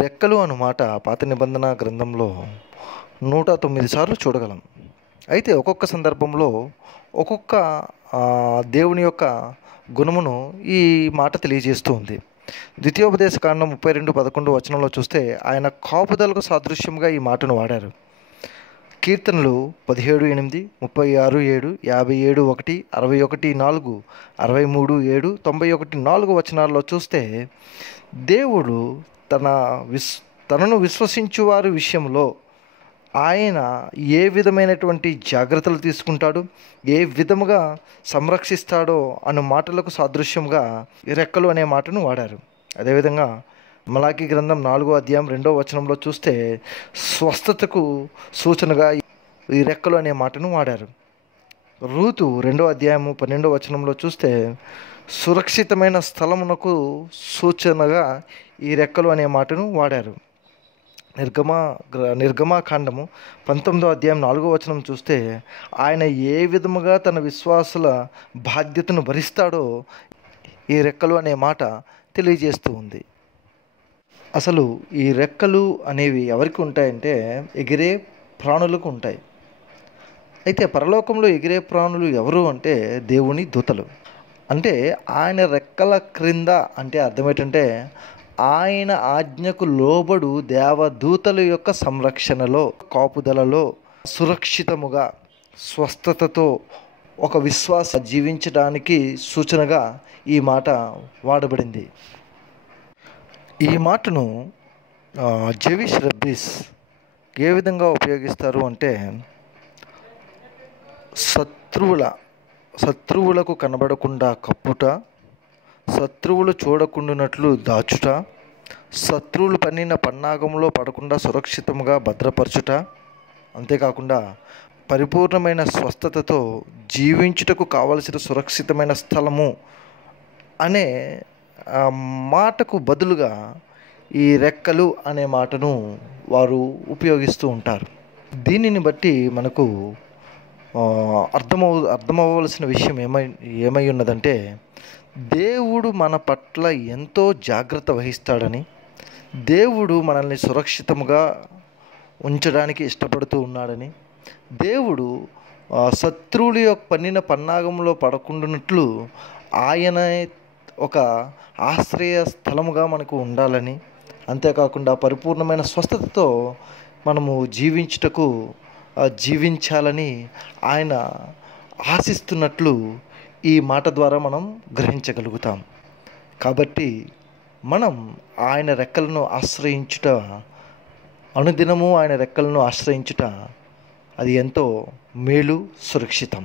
రెక్కలు అను మాట పాత నిబంధన గ్రంథంలో 109 సార్లు చూడగలం. అయితే ఒక్కొక్క సందర్భంలో ఒక్కొక్క దేవుని యొక్క గుణమును ఈ మాట తెలియజేస్తూ ఉంది. ద్వితీయోపదేశ కాండం 32:11 వచనంలో చూస్తే ఆయన కాపుదలకు సాదృశ్యంగా ఈ మాటను వాడారు. కీర్తనలు 17:8, 36:7, 57:1, 61:4, 63:7, 91:4 వచనాల్లో చూస్తే దేవుడు తనను విశ్వసించు వారి విషయంలో ఆయన ఏ విధమైనటువంటి జాగ్రత్తలు తీసుకుంటాడు, ఏ విధముగా సంరక్షిస్తాడో అను మాటలకు సాదృశ్యంగా రెక్కలు అనే మాటను వాడారు. అదేవిధంగా మలాకీ గ్రంథం 4వ అధ్యాయం 2వ వచనంలో చూస్తే స్వస్థతకు సూచనగా ఈ రెక్కలు అనే మాటను వాడారు. రూతు 2వ అధ్యాయము 12వ వచనంలో చూస్తే సురక్షితమైన స్థలమునకు సూచనగా ఈ రెక్కలు అనే మాటను వాడారు. నిర్గమాకాండము 19వ అధ్యాయం 4వ వచనం చూస్తే ఆయన ఏ విధముగా తన విశ్వాసుల బాధ్యతను భరిస్తాడో ఈ రెక్కలు అనే మాట తెలియజేస్తూ ఉంది. అసలు ఈ రెక్కలు అనేవి ఎవరికి ఉంటాయంటే ఎగిరే ప్రాణులకు ఉంటాయి. అయితే పరలోకంలో ఎగిరే ప్రాణులు ఎవరు అంటే దేవుని దూతలు. అంటే ఆయన రెక్కల క్రింద అంటే అర్థం ఏంటంటే ఆయన ఆజ్ఞకు లోబడు దేవదూతల యొక్క సంరక్షణలో, కాపుదలలో సురక్షితముగా, స్వస్థతతో ఒక విశ్వాస జీవించడానికి సూచనగా ఈ మాట వాడబడింది. ఈ మాటను జెవిష్ రబ్బీస్ ఏ విధంగా ఉపయోగిస్తారు అంటే శత్రువులకు కనబడకుండా కప్పుట, శత్రువులు చూడకుండానట్లు దాచుట, శత్రువులు పన్నిన పన్నాగంలో పడకుండా సురక్షితంగా భద్రపరచుట, అంతేకాకుండా పరిపూర్ణమైన స్వస్థతతో జీవించుటకు కావలసిన సురక్షితమైన స్థలము అనే మాటకు బదులుగా ఈ రెక్కలు అనే మాటను వారు ఉపయోగిస్తూ ఉంటారు. దీనిని బట్టి మనకు అర్థమవ్వవలసిన విషయం ఏమై ఉన్నదంటే దేవుడు మన పట్ల ఎంతో జాగ్రత్త వహిస్తాడని, దేవుడు మనల్ని సురక్షితంగా ఉంచడానికి ఇష్టపడుతూ ఉన్నాడని, దేవుడు శత్రువుల యొక్క పన్నిన పన్నాగంలో పడకుండానట్లు ఆయన ఒక ఆశ్రయ స్థలముగా మనకు ఉండాలని, అంతేకాకుండా పరిపూర్ణమైన స్వస్థతతో మనము జీవించాలని ఆయన ఆశిస్తున్నట్లు ఈ మాట ద్వారా మనం గ్రహించగలుగుతాం. కాబట్టి మనం ఆయన రెక్కలను ఆశ్రయించుట, అనుదినము ఆయన రెక్కలను ఆశ్రయించుట అది ఎంతో మేలు, సురక్షితం.